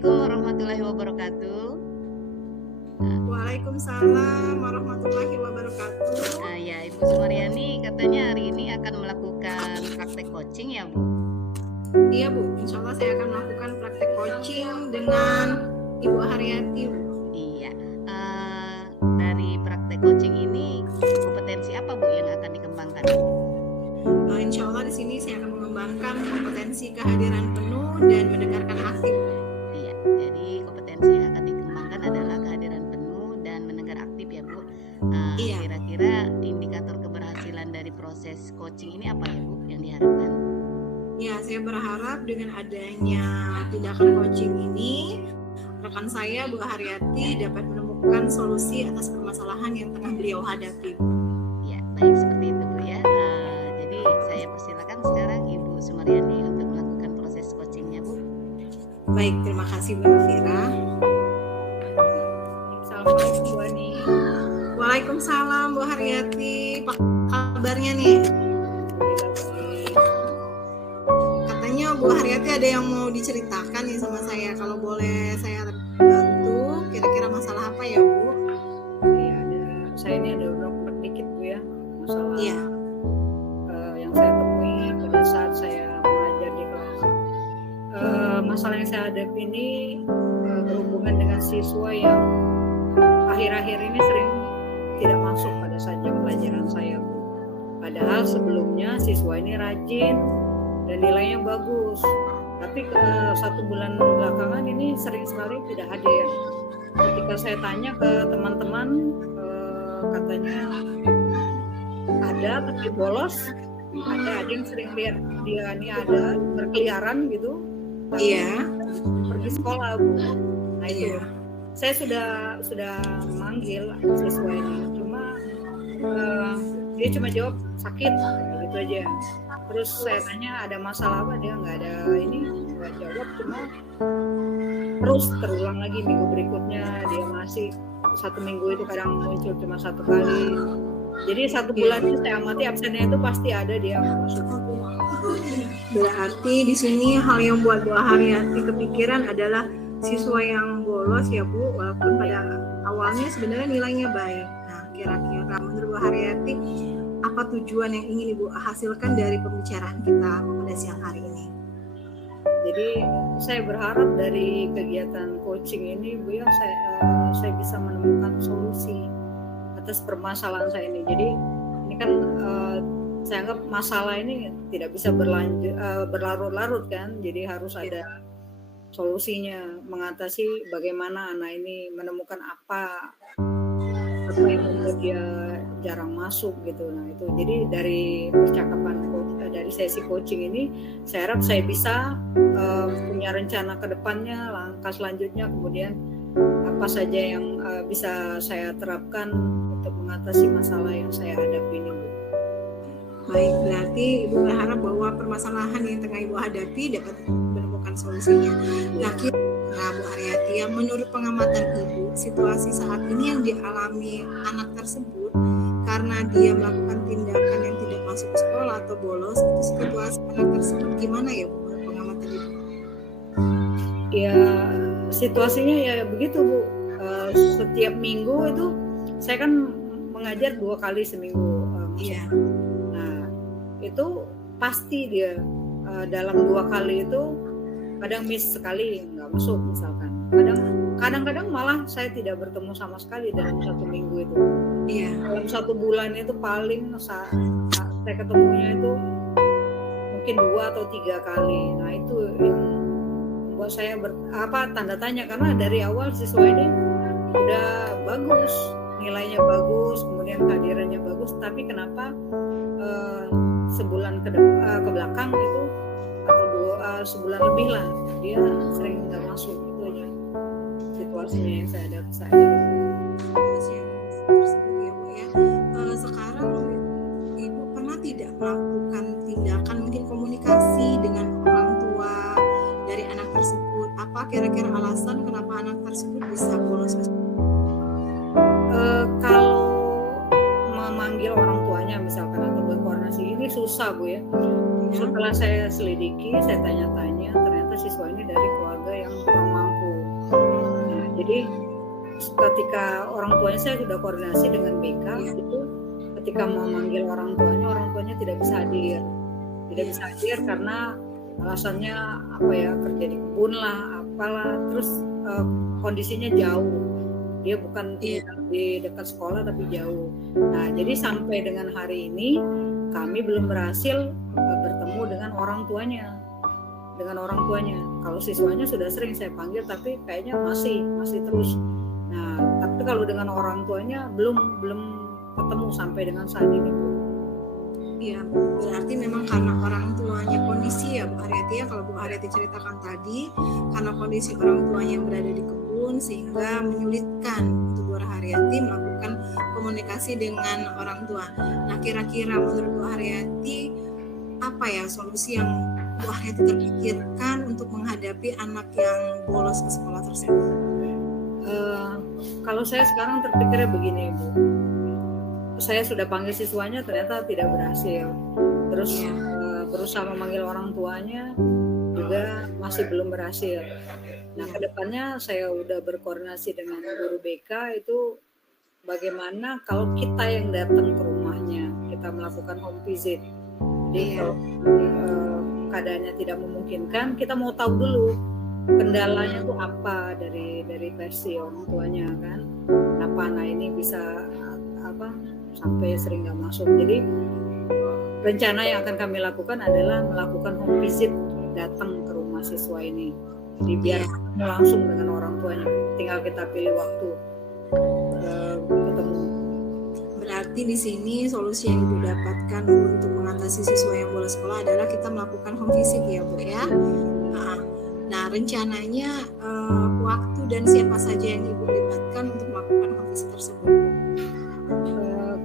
Assalamualaikum warahmatullahi wabarakatuh. Waalaikumsalam warahmatullahi wabarakatuh. Ya, Ibu Sumaryani katanya hari ini akan melakukan praktek coaching ya, Bu? Iya, Bu. Insya Allah saya akan melakukan praktek coaching dengan Ibu Haryati, Bu. Iya. Dari praktek coaching ini kompetensi apa, Bu, yang akan dikembangkan? Insya Allah di sini saya akan mengembangkan kompetensi kehadiran penuh dan mendengarkan aktif. Iya. Jadi kompetensi yang akan dikembangkan adalah kehadiran penuh dan mendengar aktif ya, Bu. Iya. Kira-kira indikator keberhasilan dari proses coaching ini apa ya, Bu, yang diharapkan? Ya, saya berharap dengan adanya tindakan coaching ini, rekan saya Bu Haryati dapat menemukan solusi atas permasalahan yang tengah beliau hadapi. Ya, baik seperti itu, Bu ya. Jadi saya persilakan sekarang Ibu Sumaryani untuk melakukan proses coachingnya, Bu. Baik, terima kasih Bu Nafira. Assalamualaikum Bu Ani. Waalaikumsalam Bu Haryati. Apa kabarnya nih? Katanya Bu Haryati ada yang mau diceritakan nih sama saya. Kalau boleh saya bantu, kira-kira masalah apa ya, Bu? Iya, saya ini ada beberapa dikit Bu ya, masalah Iya. yang saya temui pada saat saya mengajar di kelas. Masalah yang saya hadapi ini berhubungan dengan siswa yang akhir-akhir ini sering tidak masuk pada saat jam pelajaran saya, Bu. Padahal sebelumnya siswa ini rajin dan nilainya bagus, tapi 1 bulan belakangan ini sering sekali tidak hadir. Ketika saya tanya ke teman-teman, katanya ada tapi bolos, ada yang sering lihat dia ini ada berkeliaran gitu, Iya. pergi sekolah, Bu. Nah itu Iya. saya sudah manggil siswa ini, cuma dia cuma jawab sakit gitu aja. Terus saya tanya ada masalah apa, dia nggak jawab, cuma terus terulang lagi minggu berikutnya dia masih 1 minggu itu kadang muncul cuma 1 kali. Jadi 1 bulan itu saya amati absennya itu pasti ada dia masuk. Berarti di sini hal yang buat Bu Haryati kepikiran adalah siswa yang bolos ya, Bu, walaupun pada awalnya sebenarnya nilainya baik. Nah, kira-kira menurut Bu Haryati apa tujuan yang ingin Ibu hasilkan dari pembicaraan kita pada siang hari ini? Jadi saya berharap dari kegiatan coaching ini, Bu, ya, saya bisa menemukan solusi atas permasalahan saya ini. Jadi ini kan saya anggap masalah ini tidak bisa berlarut-larut kan. Jadi harus ada solusinya, mengatasi bagaimana anak ini menemukan apa yang membuat dia jarang masuk gitu. Nah itu jadi dari percakapan dari sesi coaching ini saya harap saya bisa punya rencana ke depannya, langkah selanjutnya, kemudian apa saja yang bisa saya terapkan untuk mengatasi masalah yang saya hadapi ini, Bu. Baik, berarti Ibu berharap bahwa permasalahan yang tengah Ibu hadapi dapat menemukan solusinya. Nah, Bu Haryati, yang menurut pengamatan Ibu, situasi saat ini yang dialami anak tersebut karena dia melakukan tindakan yang tidak masuk sekolah atau bolos, itu situasi anak tersebut gimana ya, Bu, menurut pengamatan Ibu? Ya, situasinya ya begitu, Bu. Setiap minggu itu saya kan mengajar 2 kali seminggu. Iya. Nah, itu pasti dia dalam 2 kali itu kadang miss sekali, nggak masuk misalkan. Kadang-kadang malah saya tidak bertemu sama sekali dalam 1 minggu itu. Iya. Dalam 1 bulan itu paling saya ketemunya itu mungkin 2 atau 3 kali. Nah itu yang membuat saya tanda tanya, karena dari awal siswa ini udah bagus, nilainya bagus, kemudian kehadirannya bagus, tapi kenapa sebulan ke belakang itu atau sebulan lebih lah dia sering nggak masuk. Itu aja situasinya yang saya hadapi saat ini. Tersebut ya, Bu ya. Sekarang Ibu pernah tidak melakukan tindakan mungkin komunikasi dengan orang tua dari anak tersebut? Apa kira-kira alasan kenapa anak tersebut bisa bolos? Kalau memanggil orang tuanya misalkan atau berkoordinasi ini susah, Bu ya. Setelah saya selidiki, saya tanya-tanya, ternyata siswa ini dari keluarga yang kurang mampu. Jadi ketika orang tuanya saya sudah koordinasi dengan BK itu, ketika mau manggil orang tuanya tidak bisa hadir karena alasannya apa ya, kerja di kebun lah apalah, terus kondisinya jauh, dia bukan tinggal di dekat sekolah tapi jauh. Nah jadi sampai dengan hari ini kami belum berhasil bertemu dengan orang tuanya. Kalau siswanya sudah sering saya panggil tapi kayaknya masih terus. Nah tapi kalau dengan orang tuanya belum ketemu sampai dengan saat ini, Bu. Iya, berarti memang karena orang tuanya kondisi ya Bu Haryati ya, kalau Bu Haryati ceritakan tadi, karena kondisi orang tuanya yang berada di kebun sehingga menyulitkan untuk Bu Haryati melakukan komunikasi dengan orang tua. Nah kira-kira menurut Bu Haryati apa ya solusi yang Bu Haryati terpikirkan untuk menghadapi anak yang bolos ke sekolah tersebut? Kalau saya sekarang terpikirnya begini, Bu. Saya sudah panggil siswanya ternyata tidak berhasil. Terus berusaha memanggil orang tuanya juga masih belum berhasil. Nah, kedepannya saya udah berkoordinasi dengan guru BK itu bagaimana kalau kita yang datang ke rumahnya, kita melakukan home visit. Jadi kalau keadaannya tidak memungkinkan, kita mau tahu dulu kendalanya tuh apa dari versi orang tuanya kan. Kenapa anak ini bisa sampai sering nggak masuk. Jadi rencana yang akan kami lakukan adalah melakukan home visit, datang ke rumah siswa ini. Jadi biar ketemu langsung dengan orang tuanya, tinggal kita pilih waktu ketemu. Berarti di sini solusi yang Ibu dapatkan untuk mengatasi siswa yang bolos sekolah adalah kita melakukan home visit ya Bu ya. Nah rencananya waktu dan siapa saja yang Ibu libatkan untuk melakukan home visit tersebut?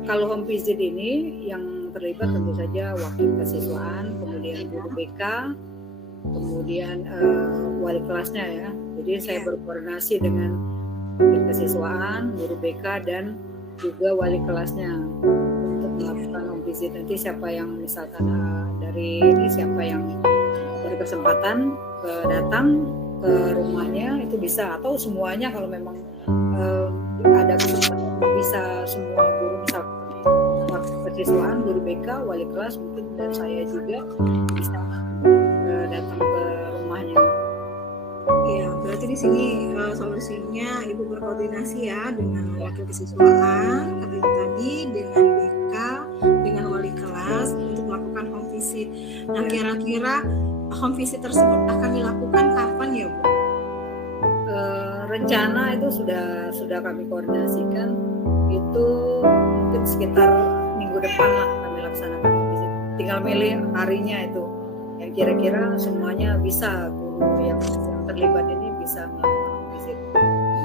Kalau home visit ini yang terlibat tentu saja wakil kesiswaan, kemudian guru BK, kemudian wali kelasnya ya. Jadi saya berkoordinasi dengan wakil kesiswaan, guru BK dan juga wali kelasnya untuk melakukan home visit. Nanti siapa yang misalkan dari ini siapa yang berkesempatan datang ke rumahnya itu bisa, atau semuanya kalau memang ada kesempatan bisa semua guru, misal kesiswaan, guru BK, wali kelas mungkin dan saya juga bisa datang ke rumahnya. Ya, berarti di sini solusinya Ibu berkoordinasi ya dengan wakil kesiswaan, tadi dengan BK, dengan wali kelas untuk melakukan home visit. Nah, kira-kira home visit tersebut akan dilakukan kapan ya, Bu? Rencana itu sudah kami koordinasikan, itu mungkin sekitar minggu depan lah kami laksanakan visit. Tinggal milih harinya itu yang kira-kira semuanya bisa, guru yang terlibat ini bisa melakukan visit.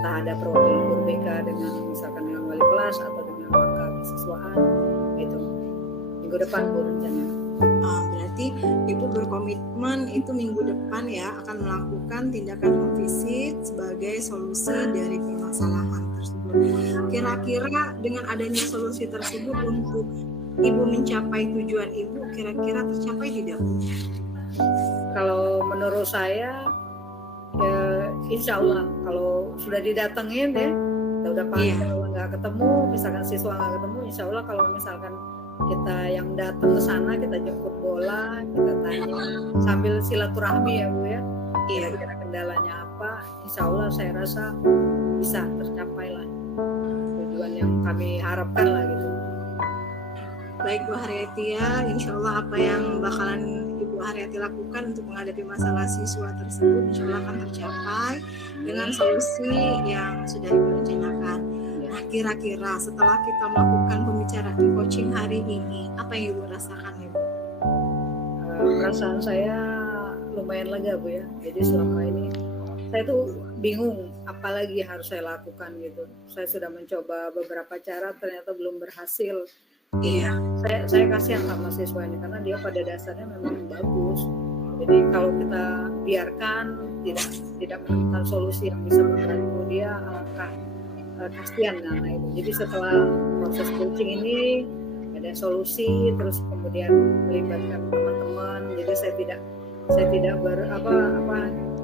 Entah ada perwakilan guru BK dengan misalkan dengan wali kelas atau dengan wakil kesiswaan, itu minggu depan Bu rencana. Berarti Ibu berkomitmen itu minggu depan ya akan melakukan tindakan home visit sebagai solusi dari permasalahan tersebut. Kira-kira dengan adanya solusi tersebut untuk Ibu mencapai tujuan Ibu, kira-kira tercapai tidak, Bu? Kalau menurut saya ya insya Allah kalau sudah didatengin ya, kita udah panggil nggak ketemu, misalkan siswa nggak ketemu, insya Allah kalau misalkan kita yang datang ke sana, kita jemput bola, kita tanya sambil silaturahmi ya Bu ya, kira-kira kendalanya apa, insya Allah saya rasa bisa tercapai lah tujuan yang kami harapkan lah gitu. Baik Bu Haryati ya, insya Allah apa yang bakalan Ibu Haryati lakukan untuk menghadapi masalah siswa tersebut insya Allah akan tercapai dengan solusi yang sudah Ibu rencanakan. Nah kira-kira setelah kita melakukan pembicaraan coaching hari ini, apa yang Ibu rasakan Ibu? Perasaan saya lumayan lega Bu ya, jadi selama ini saya tuh bingung apalagi harus saya lakukan gitu. Saya sudah mencoba beberapa cara ternyata belum berhasil. Iya. Saya kasihan sama siswa ini karena dia pada dasarnya memang bagus. Jadi kalau kita biarkan tidak menemukan solusi yang bisa membantu dia, alangkah kasihan anak itu. Jadi setelah proses coaching ini ada solusi, terus kemudian melibatkan teman-teman. Jadi saya tidak saya tidak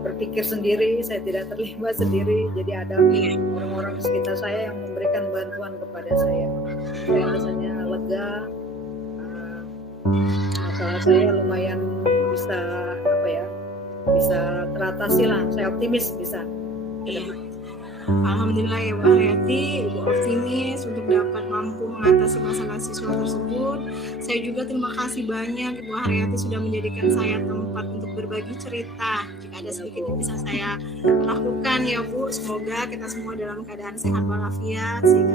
berpikir sendiri, saya tidak terlibat sendiri, jadi ada orang-orang di sekitar saya yang memberikan bantuan kepada saya. Saya rasanya lega, masalah saya lumayan bisa bisa teratasi lah. Saya optimis bisa. Alhamdulillah ya Bu Haryati, Ibu optimis untuk dapat mampu mengatasi masalah siswa tersebut. Saya juga terima kasih banyak Ibu Haryati sudah menjadikan saya tempat untuk berbagi cerita. Jika ada sedikit yang bisa saya lakukan ya Bu, semoga kita semua dalam keadaan sehat walafiat sehingga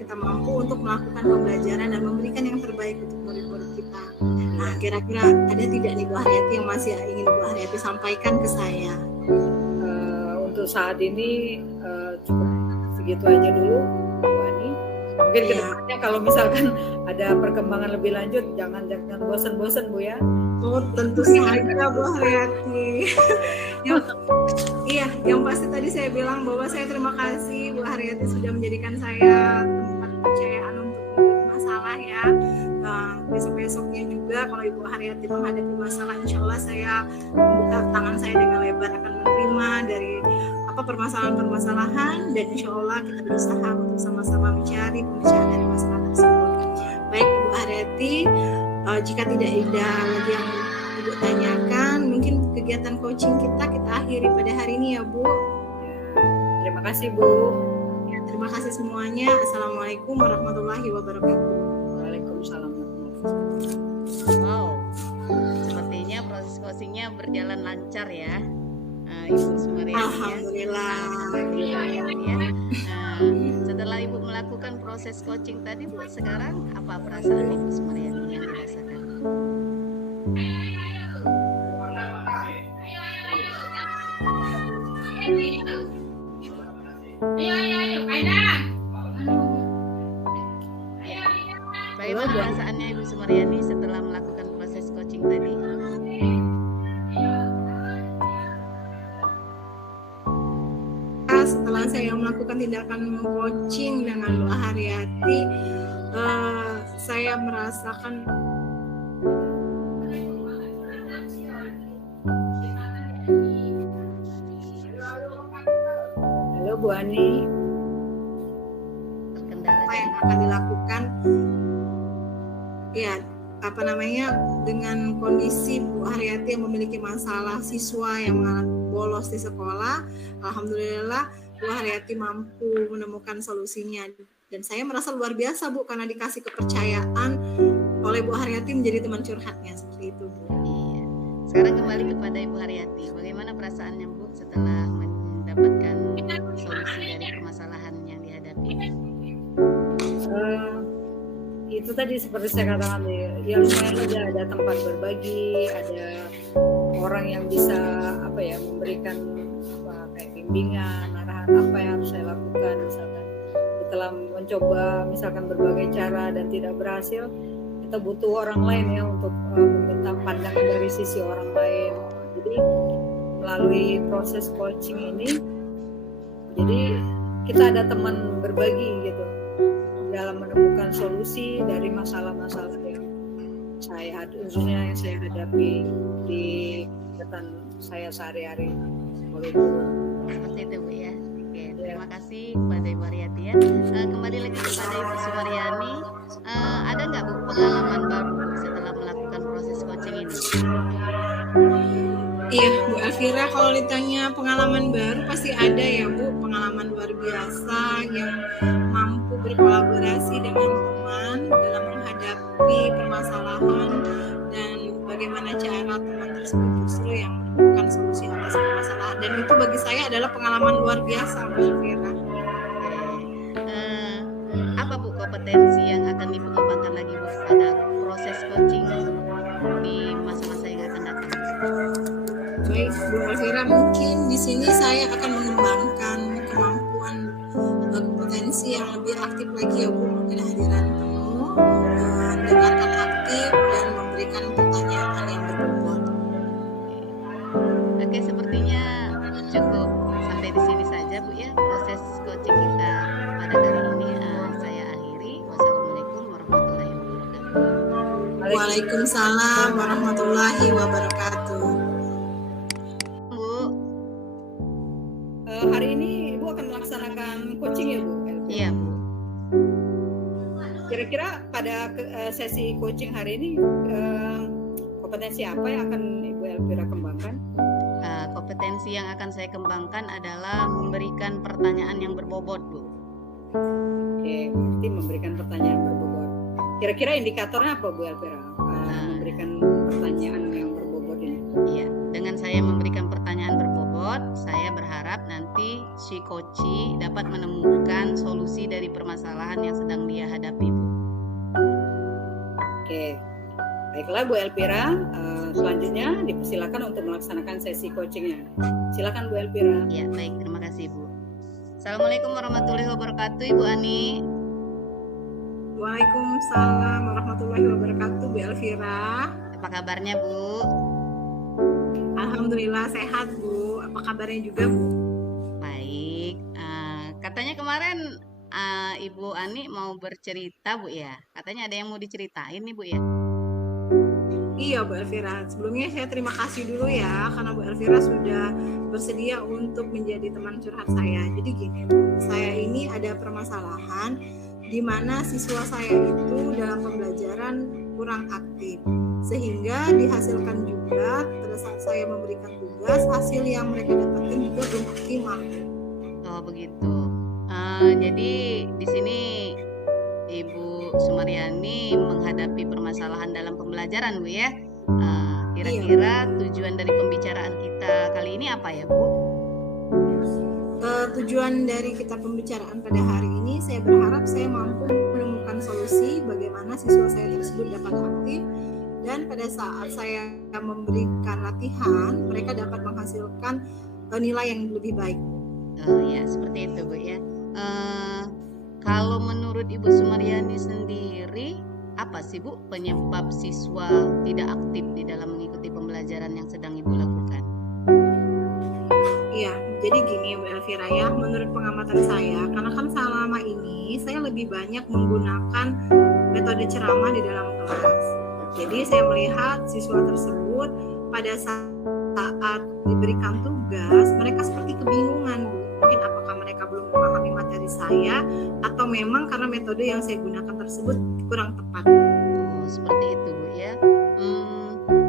kita mampu untuk melakukan pembelajaran dan memberikan yang terbaik untuk murid-murid kita. Nah, kira-kira ada tidak nih Bu Haryati yang masih ingin Bu Haryati sampaikan ke saya? Untuk saat ini cukup segitu aja dulu, Bu Ani. Mungkin kedepannya kalau misalkan ada perkembangan lebih lanjut, jangan bosan-bosan Bu ya. Oh, tentu saja Bu Haryati. Yang pasti tadi saya bilang bahwa saya terima kasih Bu Haryati sudah menjadikan saya tempat kepercayaan untuk berbagi masalah ya. Besok-besoknya juga kalau Ibu Haryati menghadapi masalah, insya Allah saya membuka tangan saya dengan lebar akan menerima dari permasalahan-permasalahan, dan insya Allah kita berusaha untuk sama-sama mencari pemecahan dari masalah tersebut. Baik Ibu Haryati, jika tidak ada lagi yang Ibu tanyakan, mungkin kegiatan coaching kita akhiri pada hari ini ya Bu. Terima kasih Bu. Terima kasih semuanya. Assalamualaikum warahmatullahi wabarakatuh. Waalaikumsalam. Wow, sepertinya proses coachingnya berjalan lancar ya, Ibu Sumaryani. Alhamdulillah. Ya. Setelah Ibu melakukan proses coaching tadi, Bu, sekarang apa perasaan Ibu Sumaryani yang dirasakan? Bagaimana perasaannya Ibu Sumaryani setelah melakukan proses coaching tadi? Setelah saya melakukan tindakan coaching dengan Bu Haryati, saya merasakan Halo Bu Ani. apa yang akan dilakukan dengan kondisi Bu Haryati yang memiliki masalah siswa yang bolos di sekolah. Alhamdulillah Bu Haryati mampu menemukan solusinya, dan saya merasa luar biasa Bu karena dikasih kepercayaan oleh Bu Haryati menjadi teman curhatnya seperti itu Bu. Iya. Sekarang kembali kepada Ibu Haryati, bagaimana perasaannya Bu setelah mendapatkan solusi dari permasalahan yang dihadapi? Itu tadi seperti saya katakan ya lumayan aja, ada tempat berbagi, ada orang yang bisa memberikan kayak bimbingan, arahan apa yang harus saya lakukan. Misalkan setelah mencoba misalkan berbagai cara dan tidak berhasil, kita butuh orang lain ya untuk meminta pandangan dari sisi orang lain. Jadi melalui proses coaching ini, jadi kita ada teman berbagi gitu dalam menemukan solusi dari masalah-masalah yang saya hadapi di kegiatan saya sehari-hari. Seperti itu Bu ya. Oke, terima kasih kepada Ibu Haryati ya. Kembali lagi kepada Ibu Sumaryani, ada nggak Bu pengalaman baru setelah melakukan proses coaching ini? Iya Bu Elvira, kalau ditanya pengalaman baru pasti ada ya Bu, pengalaman luar biasa yang mampu berkolaborasi dengan teman dalam menghadapi permasalahan, dan bagaimana cara teman tersebut justru yang menemukan solusi atas permasalahan, dan itu bagi saya adalah pengalaman luar biasa Bu Elvira. Apa Bu kompetensi yang akan Ibu kembangkan lagi Bu pada proses coaching di masa-masa yang akan datang? Baik Bu Elvira, mungkin di sini saya akan mengembangkan kemampuan kompetensi yang lebih aktif lagi ya Bu, kehadiran penuh, mendengarkan aktif dan memberikan pertanyaan yang berbobot. Oke, sepertinya cukup sampai di sini saja Bu ya proses coaching kita pada kali ini. Saya akhiri. Wassalamualaikum warahmatullahi wabarakatuh. Waalaikumsalam Waalaikumsalam warahmatullahi wabarakatuh. Bu. Hari ini Ibu akan melaksanakan coaching ya Bu? Iya Bu. Kira-kira pada sesi coaching hari ini kompetensi apa yang akan Ibu Elvira kembangkan? Kompetensi yang akan saya kembangkan adalah memberikan pertanyaan yang berbobot Bu. Oke, berarti memberikan pertanyaan berbobot. Kira-kira indikatornya apa Bu Elvira? Memberikan pertanyaan yang berbobot ini. Iya, dengan saya memberikan pertanyaan berbobot, saya berharap nanti si coach dapat menemukan solusi dari permasalahan yang sedang dia hadapi Bu. Oke, baiklah Bu Elvira. Selanjutnya dipersilakan untuk melaksanakan sesi coachingnya. Silakan Bu Elvira. Ya, baik, terima kasih Bu. Assalamualaikum warahmatullahi wabarakatuh Ibu Ani. Waalaikumsalam warahmatullahi wabarakatuh, Bu Elvira. Apa kabarnya Bu? Alhamdulillah sehat Bu. Apa kabarnya juga Bu? Baik. Katanya kemarin Ibu Ani mau bercerita Bu ya. Katanya ada yang mau diceritain nih Bu ya. Iya Bu Elvira, sebelumnya saya terima kasih dulu ya karena Bu Elvira sudah bersedia untuk menjadi teman curhat saya. Jadi gini Bu, saya ini ada permasalahan di mana siswa saya itu dalam pembelajaran kurang aktif, sehingga dihasilkan juga pada saat saya memberikan tugas, hasil yang mereka dapatkan juga belum optimal. Oh begitu. Jadi di sini Ibu Sumaryani menghadapi permasalahan dalam pembelajaran Bu ya. Kira-kira tujuan dari pembicaraan kita kali ini apa ya Bu? Tujuan dari kita pembicaraan pada hari ini, saya berharap saya mampu menemukan solusi bagaimana siswa saya tersebut dapat aktif, dan pada saat saya memberikan latihan, mereka dapat menghasilkan nilai yang lebih baik. Ya seperti itu Bu ya. Kalau menurut Ibu Sumaryani sendiri, apa sih Bu penyebab siswa tidak aktif di dalam mengikuti pembelajaran yang sedang Ibu lakukan? Iya, jadi gini Bu Elvira ya, menurut pengamatan saya, karena kan selama ini saya lebih banyak menggunakan metode ceramah di dalam kelas. Jadi saya melihat siswa tersebut pada saat diberikan tugas, mereka seperti kebingungan Bu. Mungkin apakah mereka belum memahami materi saya, atau memang karena metode yang saya gunakan tersebut kurang tepat. Oh, seperti itu Bu ya.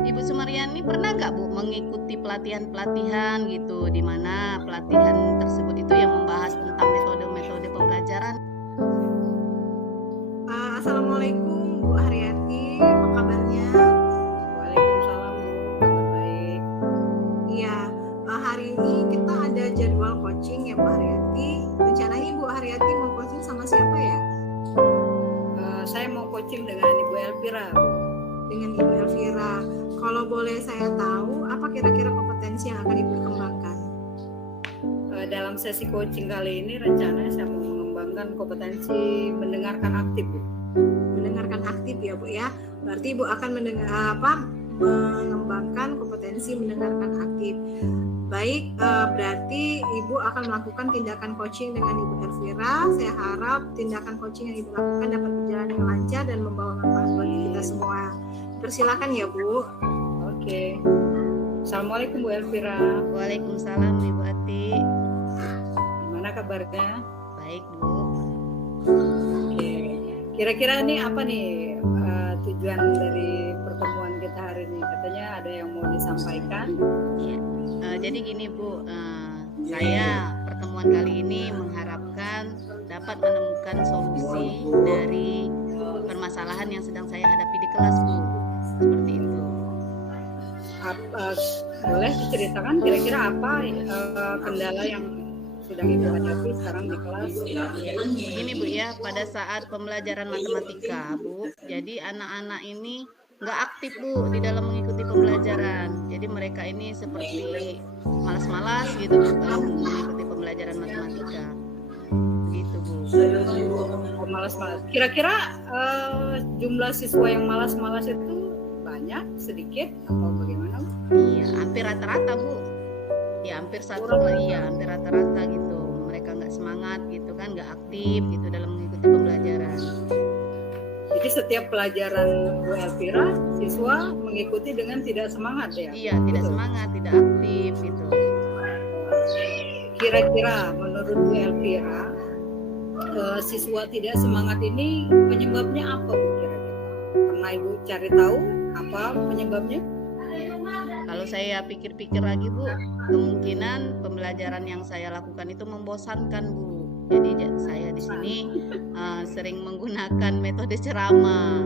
Ibu Sumaryani pernah nggak Bu mengikuti pelatihan-pelatihan gitu, di mana pelatihan tersebut itu yang membahas tentang metode-metode pembelajaran? Assalamualaikum Bu Haryati, apa kabarnya? Waalaikumsalam Bu, kabar baik. Iya, hari ini kita ada jadwal coaching ya Bu Haryati. Rencananya Bu Haryati mau coaching sama siapa ya? Saya mau coaching dengan Ibu Elvira. Dengan Ibu Elvira. Kalau boleh saya tahu, apa kira-kira kompetensi yang akan Ibu kembangkan? Dalam sesi coaching kali ini rencananya saya mau mengembangkan kompetensi mendengarkan aktif Bu. Mendengarkan aktif ya Bu ya. Berarti Ibu akan mengembangkan kompetensi mendengarkan aktif. Baik, berarti Ibu akan melakukan tindakan coaching dengan Ibu Elvira. Saya harap tindakan coaching yang Ibu lakukan dapat berjalan dengan lancar dan membawa manfaat bagi kita semua. Persilakan ya Bu. Oke. Assalamualaikum Bu Elvira. Waalaikumsalam Ibu Ati. Gimana kabarnya? Baik Bu. Oke. Kira-kira ini apa nih tujuan dari pertemuan kita hari ini? Katanya ada yang mau disampaikan. Ya. Jadi gini Bu, saya pertemuan kali ini mengharapkan dapat menemukan solusi dari permasalahan yang sedang saya hadapi di kelas Bu. Seperti itu. Boleh diceritakan kira-kira apa kendala yang sedang Ibu hadapi sekarang di kelas? Ini Bu ya, pada saat pembelajaran matematika Bu, jadi anak-anak ini nggak aktif Bu di dalam mengikuti pembelajaran. Jadi mereka ini seperti malas-malas gitu Bu dalam mengikuti pembelajaran matematika. Begitu Bu. Malas-malas. Kira-kira jumlah siswa yang malas-malas itu banyak, sedikit, atau bagaimana? Iya, hampir rata-rata Bu. Ya hampir hampir rata-rata gitu. Mereka nggak semangat gitu kan, nggak aktif gitu dalam mengikuti pembelajaran. Jadi setiap pelajaran Bu Elvira, siswa mengikuti dengan tidak semangat ya? Iya, tidak Gitu. semangat, tidak aktif gitu. Kira-kira menurut Bu Elvira, siswa tidak semangat ini penyebabnya apa Bu kira-kira? Pernah Ibu cari tahu apa penyebabnya? Kalau saya pikir-pikir lagi Bu, kemungkinan pembelajaran yang saya lakukan itu membosankan Bu. Jadi saya di sini sering menggunakan metode ceramah.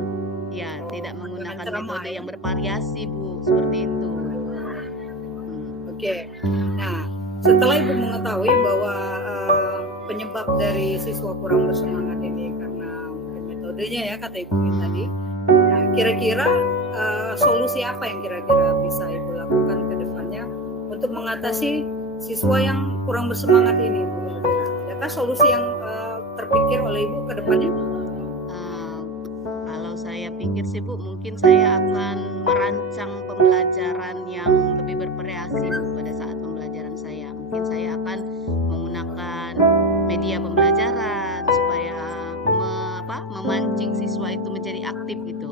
Ya, tidak menggunakan ceramah, metode ya? yang bervariasi Bu, seperti itu. Oke. Nah, setelah Ibu mengetahui bahwa penyebab dari siswa kurang bersemangat ini karena mungkin metodenya ya kata Ibu tadi. Nah, kira-kira solusi apa yang kira-kira bisa Ibu lakukan ke depannya untuk mengatasi siswa yang kurang bersemangat ini, Bu Elvira? Adakah solusi yang terpikir oleh Ibu ke depannya? Kalau saya pikir sih Bu, mungkin saya akan merancang pembelajaran yang lebih bervariasi Bu pada saat pembelajaran saya. Mungkin saya akan menggunakan media pembelajaran supaya memancing siswa itu menjadi aktif gitu.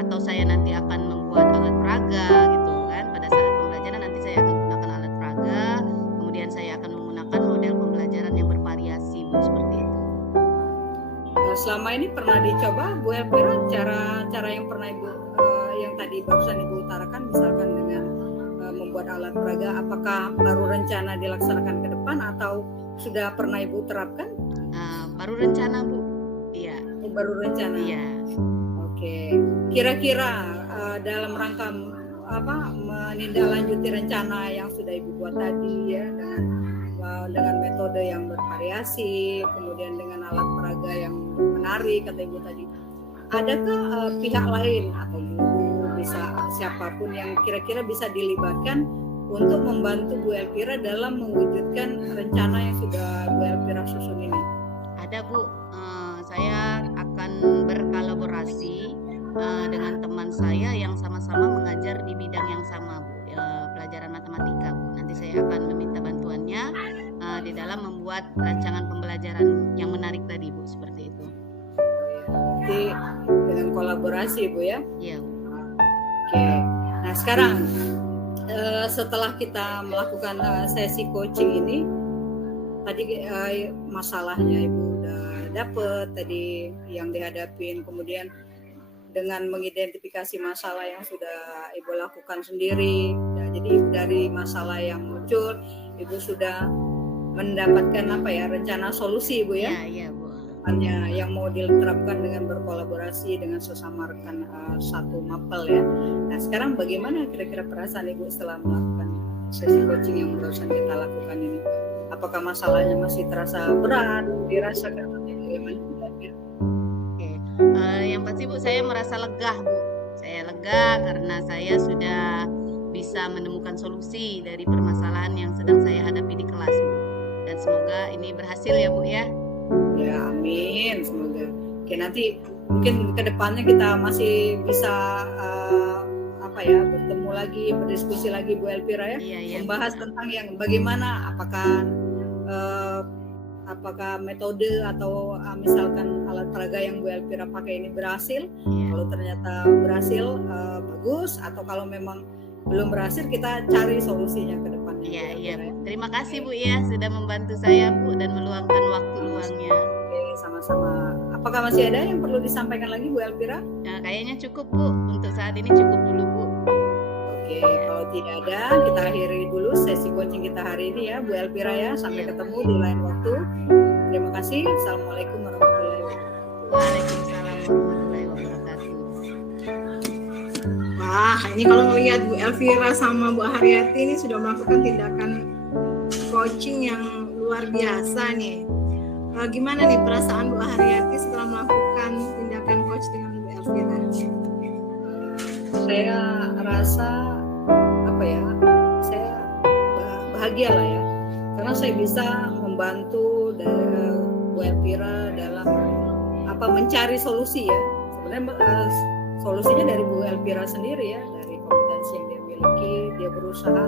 Atau saya nanti akan membuat alat peraga gitu kan. Pada saat pembelajaran nanti saya akan menggunakan alat peraga, kemudian saya akan menggunakan model pembelajaran yang bervariasi Bu, seperti itu. Nah, selama ini pernah dicoba Bu Elvira cara yang pernah Ibu yang tadi barusan Ibu utarakan, misalkan dengan membuat alat peraga, apakah baru rencana dilaksanakan ke depan atau sudah pernah Ibu terapkan? Baru rencana Bu. Iya. Baru rencana. Iya. Oke. Kira-kira dalam rangka menindaklanjuti rencana yang sudah Ibu buat tadi ya, dengan metode yang bervariasi, kemudian dengan alat peraga yang menarik kata Ibu tadi, adakah pihak lain atau guru, bisa siapapun yang kira-kira bisa dilibatkan untuk membantu Bu Elvira dalam mewujudkan rencana yang sudah Bu Elvira susun ini? Ada Bu, saya akan berkolaborasi dengan teman saya yang sama-sama mengajar di bidang yang sama Bu, pelajaran matematika Bu. Nanti saya akan meminta bantuannya di dalam membuat rancangan pembelajaran yang menarik tadi Bu, seperti itu. Jadi dengan kolaborasi Bu ya? Iya Bu. Oke. Nah sekarang setelah kita melakukan sesi coaching ini, tadi masalahnya Ibu udah dapet tadi yang dihadapin, kemudian dengan mengidentifikasi masalah yang sudah Ibu lakukan sendiri. Ya, jadi dari masalah yang muncul, Ibu sudah mendapatkan rencana solusi Ibu ya? Iya Bu. Hanya yang mau diterapkan dengan berkolaborasi dengan sesama rekan satu mapel ya. Nah sekarang bagaimana kira-kira perasaan Ibu setelah melakukan sesi coaching yang barusan kita lakukan ini? Apakah masalahnya masih terasa berat, dirasakan atau bagaimana? Oke. Yang pasti Bu, saya merasa lega Bu. Saya lega karena saya sudah bisa menemukan solusi dari permasalahan yang sedang saya hadapi di kelas Bu. Dan semoga ini berhasil ya Bu ya. Ya amin, semoga. Oke, nanti mungkin kedepannya kita masih bisa bertemu lagi, berdiskusi lagi Bu Elvira ya. Iya, membahas tentang yang bagaimana, apakah metode atau misalkan alat peraga yang Bu Elvira pakai ini berhasil. Kalau ternyata berhasil, bagus, atau kalau memang belum berhasil, kita cari solusinya ke depannya. Iya Bu. Terima kasih Bu ya sudah membantu saya Bu dan meluangkan waktu luangnya. Oke, sama-sama. Apakah masih ada yang perlu disampaikan lagi Bu Elvira? Nah, kayaknya cukup Bu. Untuk saat ini cukup dulu Bu. Oke, kalau tidak ada, kita akhiri dulu sesi coaching kita hari ini ya Bu Elvira ya. Sampai ketemu di lain waktu. Terima kasih. Assalamualaikum warahmatullahi wabarakatuh. Waalaikumsalam warahmatullahi wabarakatuh. Wah, ini kalau melihat Bu Elvira sama Bu Haryati ini sudah melakukan tindakan coaching yang luar biasa nih. Gimana nih perasaan Bu Haryati setelah melakukan tindakan coach dengan Bu Elvira? Saya rasa saya bahagia lah ya, karena saya bisa membantu Bu Elvira dalam mencari solusi ya. Sebenarnya solusinya dari Bu Elvira sendiri ya, dari kompetensi yang dia miliki, dia berusaha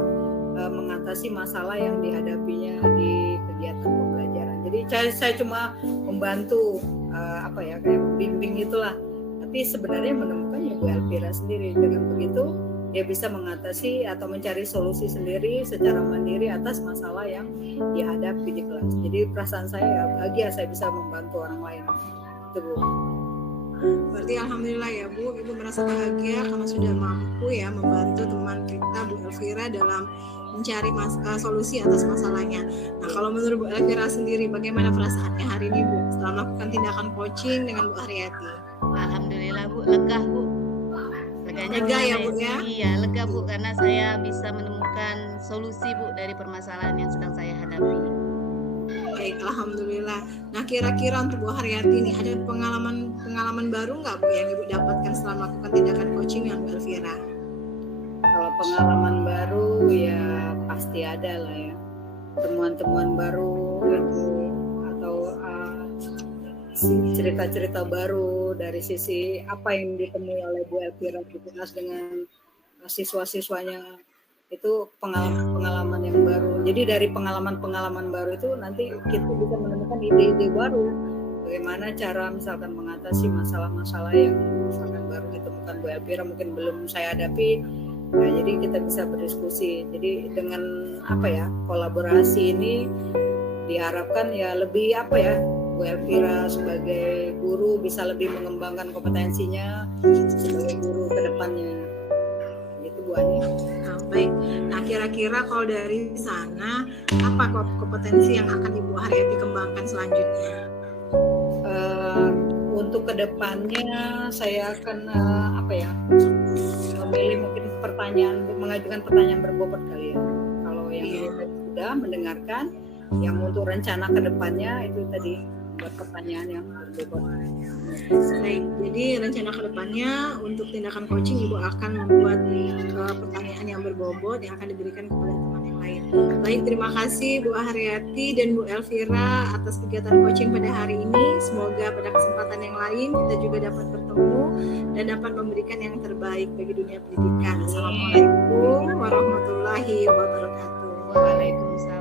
mengatasi masalah yang dihadapinya di kegiatan pembelajaran. Jadi saya cuma membantu kayak bimbing itulah, tapi sebenarnya menemukannya Bu Elvira sendiri. Dengan begitu dia bisa mengatasi atau mencari solusi sendiri secara mandiri atas masalah yang dihadapi di kelas. Jadi perasaan saya ya bahagia saya bisa membantu orang lain. Itu Bu. Berarti alhamdulillah ya Bu, Ibu merasa bahagia karena sudah mampu ya membantu teman kita Bu Elvira dalam mencari solusi atas masalahnya. Nah, kalau menurut Bu Elvira sendiri bagaimana perasaannya hari ini Bu setelah melakukan tindakan coaching dengan Bu Haryati? Alhamdulillah Bu, lega Bu. Leganya Lega ya, gimana Bu, ya? Iya, lega Bu karena saya bisa menemukan solusi Bu dari permasalahan yang sedang saya hadapi. Baik, alhamdulillah. Nah, kira-kira untuk Bu Haryati ini ada pengalaman baru nggak Bu yang Ibu dapatkan setelah melakukan tindakan coaching dengan Bu Elvira? Kalau pengalaman baru ya pasti ada lah ya, temuan-temuan baru itu atau cerita-cerita baru dari sisi apa yang ditemui oleh Bu Elvira di kelas dengan siswa-siswanya, itu pengalaman-pengalaman yang baru. Jadi dari pengalaman-pengalaman baru itu nanti kita bisa menemukan ide-ide baru bagaimana cara misalkan mengatasi masalah-masalah yang misalkan baru ditemukan Bu Elvira mungkin belum saya hadapi. Nah, jadi kita bisa berdiskusi. Jadi dengan kolaborasi ini diharapkan ya lebih Bu Elvira sebagai guru bisa lebih mengembangkan kompetensinya sebagai guru ke depannya. Gitu Bu Ani. Nah, baik. Nah, kira-kira kalau dari sana apa kompetensi yang akan Ibu Haryati kembangkan selanjutnya? Untuk kedepannya saya akan memilih mungkin mengajukan pertanyaan berbobot kali ya. Kalau yang ini sudah mendengarkan, yang untuk rencana kedepannya itu tadi buat pertanyaan yang berbobot. Baik, jadi rencana kedepannya untuk tindakan coaching Ibu akan membuat pertanyaan yang berbobot yang akan diberikan kepada teman yang lain. Baik, terima kasih Bu Haryati dan Bu Elvira atas kegiatan coaching pada hari ini. Semoga pada kesempatan yang lain kita juga dapat bertemu dan dapat memberikan yang terbaik bagi dunia pendidikan. Assalamualaikum warahmatullahi wabarakatuh. Waalaikumsalam.